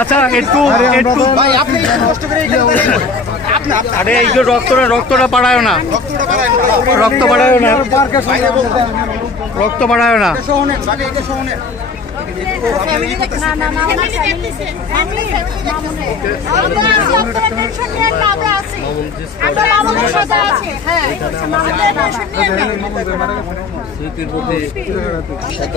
আচ্ছা একটু একটু আরে এই যে রক্তটা রক্তটা বাড়ায় না। রক্তটা বাড়ায় না। রক্ত বাড়ায় না। রক্ত বাড়ায় না এটা শোনেন, ভাবি, এটা শোনেন। না না না আমরা ফ্যামিলি ফ্যামিলি আমরা আছি আপনারা টেনশন নিয়েন না আমরা আছি আমরা আমাদের সাথে আছি। হ্যাঁ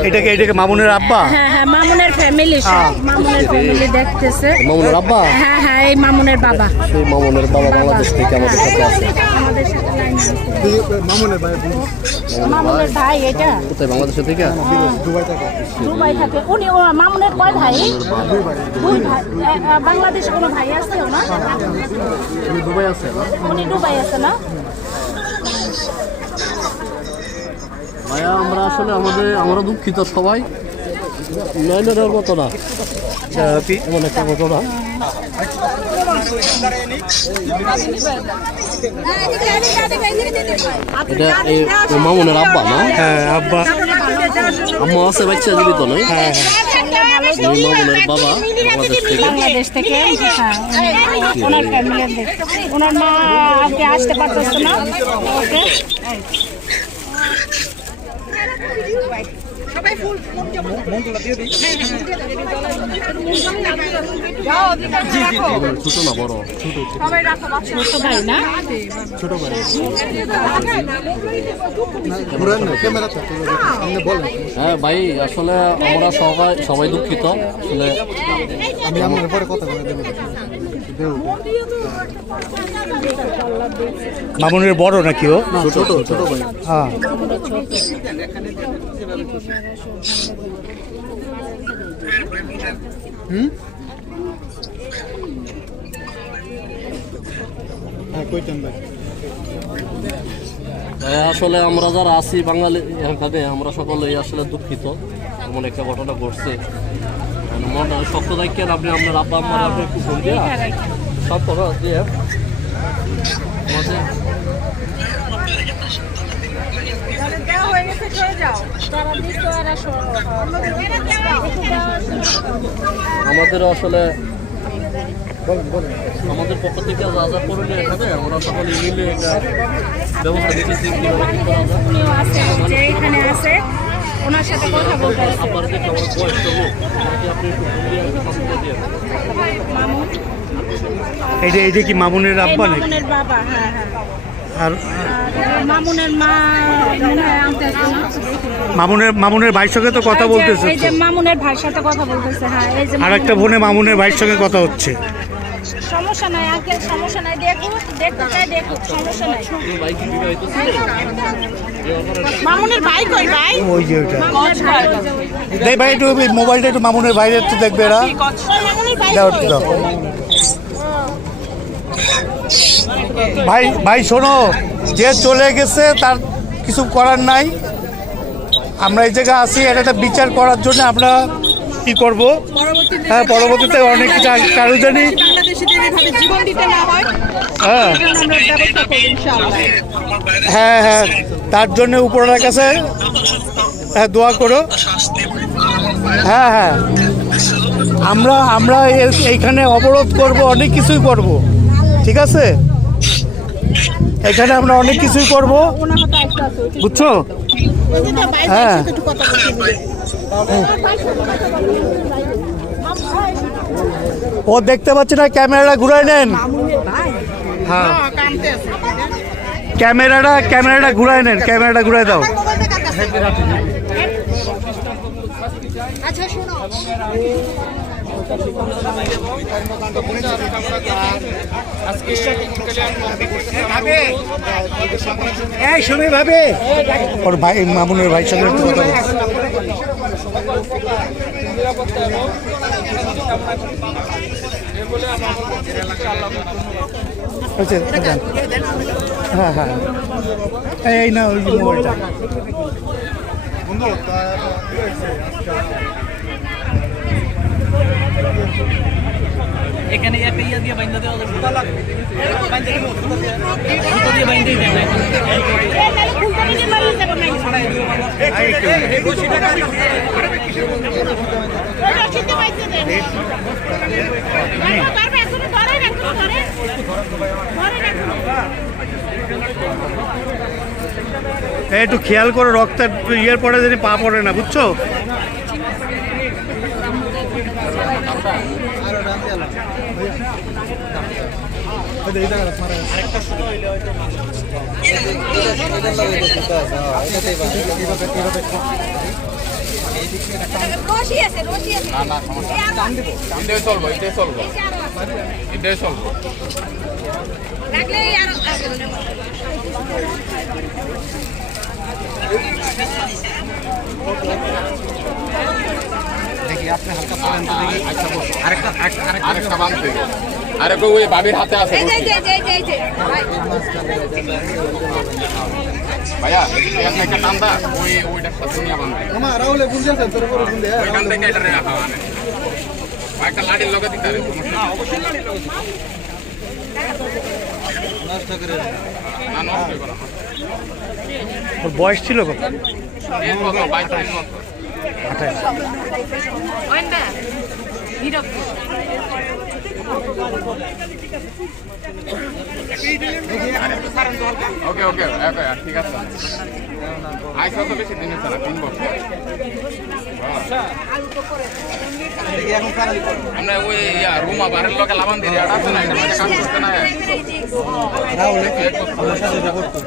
এটাকে এটাকে মামুনের আব্বা? হ্যাঁ হ্যাঁ মামুনের ফ্যামিলি সব। মামুনের ফ্যামিলি দেখতেছে। মামুনের আব্বা? হ্যাঁ হ্যাঁ এই মামুনের বাবা। সেই মামুনের বাবা বাংলাদেশ থেকে আমাদের সাথে আছে। আমাদের সাথে লাইন মামুনের ভাই এটা? কোথায় বাংলাদেশ থেকে। দুবাই থাকে। উনি মামুনের কয় ভাই? দুই ভাই। বাংলাদেশে কোনো ভাই আছে না দুবাই আছে না? উনি দুবাই আছে না? ভাইয়া আমরা আসলে আমাদের আমরা দুঃখিত সবাই। নয়নের মতো না? এমন একটা ঘটনা এটা এই মামুনের আব্বা না? হ্যাঁ আব্বা। আম্মা আছে বাচ্চা জীবিত নয় হ্যাঁ মামুনের বাবা বাংলাদেশ থেকে হ্যাঁ ওনার ফ্যামিলি ওনার মা আজকে আসতে পারতেছে না। ওকে? ছোট না বড়। ছোট ভাই না? হ্যাঁ ভাই আসলে আমরা সবাই সবাই দুঃখিত। আসলে মামুনের বড় নাকি ও? ছোট ছোট ভাই হ্যাঁ। ভাই, আসলে আমরা যারা আছি বাঙালি এখানে আমরা সকলেই আসলে দুঃখিত। এমন একটা ঘটনা ঘটছে। মানে হয় শক্ত আপনি আপনার আব্বা আম্মার আপনি একটু ফোন দিয়ে সব কথা দিয়ে আমাদের আসলে আমাদের পক্ষ থেকে যা যা করণীয় হবে আমরা সকলে মিলে এটা ব্যবস্থা কীভাবে কী করা যায়। ওনার সাথে কথা বলতে ফোন এইটা এইটা কি মামুনের আব্বা নাকি? মামুনের বাবা হ্যাঁ হ্যাঁ। আর মামুনের মা মনে হয় মামুনের মামুনের ভাইয়ের সঙ্গে তো কথা বলতেছে এই যে মামুনের ভাইয়ের সাথে কথা বলতেছে হ্যাঁ এই যে আর একটা বোনে মামুনের ভাইয়ের সঙ্গে কথা হচ্ছে। সমস্যা নাই আঙ্কেল সমস্যা নাই। দেখুক দেখতে চাই দেখুক সমস্যা নাই। মামুনের ভাই কই ভাই? ওই যে ওইটা। মামুনের ভাই একটু মোবাইলটা একটু মামুনের বাইরে একটু দেখবে এরা। দাও একটু দাও। ভাই ভাই শোনো যে চলে গেছে তার কিছু করার নাই। আমরা এই জায়গায় আসি এটা একটা বিচার করার জন্য আমরা কি করব? হ্যাঁ পরবর্তীতে অনেক কিছু কারও জানি হয়। হ্যাঁ হ্যাঁ তার জন্য উপরের কাছে হ্যাঁ দোয়া করো। হ্যাঁ হ্যাঁ। আমরা আমরা এইখানে অবরোধ করব, অনেক কিছুই করব। ঠিক আছে? এখানে আমরা অনেক কিছুই করব। বুঝছ? হ্যাঁ। ও দেখতে পাচ্ছি না, ক্যামেরাটা ঘুরাই নেন। হ্যাঁ। ক্যামেরাটা ক্যামেরাটা ঘুরাই নেন, ক্যামেরাটা ঘুরাই দাও। আচ্ছা শোনো। ভাবে। ভাই মামুনের ভাইয়ের সঙ্গে যান। হ্যাঁ হ্যাঁ। এই না ওই এখানে একটা ইয়া দিয়ে দেওয়া যাবে দিয়ে একটু খেয়াল করে, রক্তের ইয়ের পরে যদি পা পড়ে না, বুঝছ রশি আছে রশি আছে না না সমস্যা এটাই চলবো এটাই চলবো। এটাই চলবো। রাখলে আর আরেকটা ওই বাবির হাতে আছে ভাইয়া এক একটা ওইখান থেকে এটা রাখা মানে? একটা লাঠির লগে দিতে হবে অবশ্যই লাঠির লগে নষ্ট করো না। ওর বয়স ছিল কত এই বাইশ বছর ওকে ওকে ওকে ঠিক আছে। আইসা তো বেশি দিন না তিন বছর। আমরা ওই ইয়া রুমা বাড়ির লোকে লাভান দিয়ে আছে না এটা মানে কাজ করতে না। বছর।